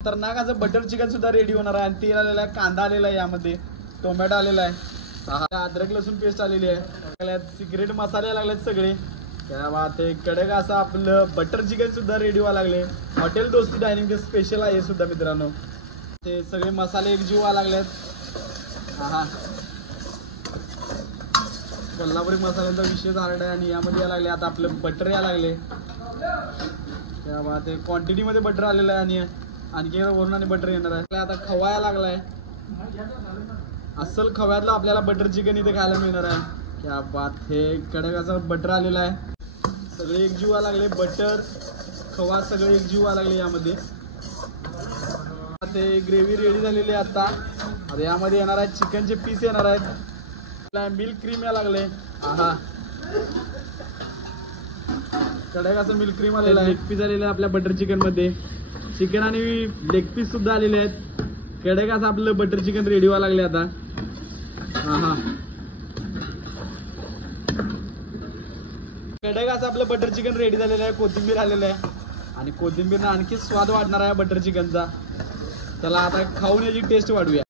खतरनाक असं butter chicken सुद्धा रेडी होणार आहे. आणि तेल आलेलं आहे, कांदा आलेला आहे, यामध्ये टोमॅटो आलेला आहे, अद्रक लसूण पेस्ट आलेली आहे, सिक्रेट मसाले लागलेत सगळे. त्या बात आहे. कडक असं आपलं बटर चिकन सुद्धा रेडी व्हायला लागले. हॉटेल दोस्ती डायनिंग ते स्पेशल आहे सुद्धा मित्रांनो. ते सगळे मसाले एकजीव व्हायला लागलेत. हा कोल्हापुरी मसाल्यांचा विषय झाला आहे. आणि यामध्ये यायला लागले आता आपलं बटर यायला लागले. त्या बात आहे. क्वांटिटीमध्ये बटर आलेलं आहे. आणि आणखी वरून आणि बटर येणार आहे. आता खवा यायला लागलाय. अस्सल खव्यातलं आपल्याला बटर चिकन इथे खायला मिळणार आहे. क्या बात हे. कडक असं बटर आलेलं आहे. सगळे एकजीव व्हायला लागले. बटर खवा सगळे एकजीव व्हायला लागले. यामध्ये ते ग्रेव्ही रेडी झालेली आहे. आता यामध्ये येणार आहे चिकनचे पीस येणार आहेत. मिल्क क्रीम यायला लागले. आहा कडक असं मिल्क क्रीम आलेलं आहे. लेग पीस आलेलं आहे आपल्या बटर चिकन मध्ये. चिकन आणि लेग पीस सुद्धा आलेले आहेत. कडक असं आपलं बटर चिकन रेडी व्हायला लागले आता. हा कडक असं आपलं बटर चिकन रेडी झालेलं आहे. कोथिंबीर आलेलं आहे. आणि कोथिंबीरनं आणखी स्वाद वाढणार आहे बटर चिकनचा. त्याला आता खाऊन याची टेस्ट वाढूया.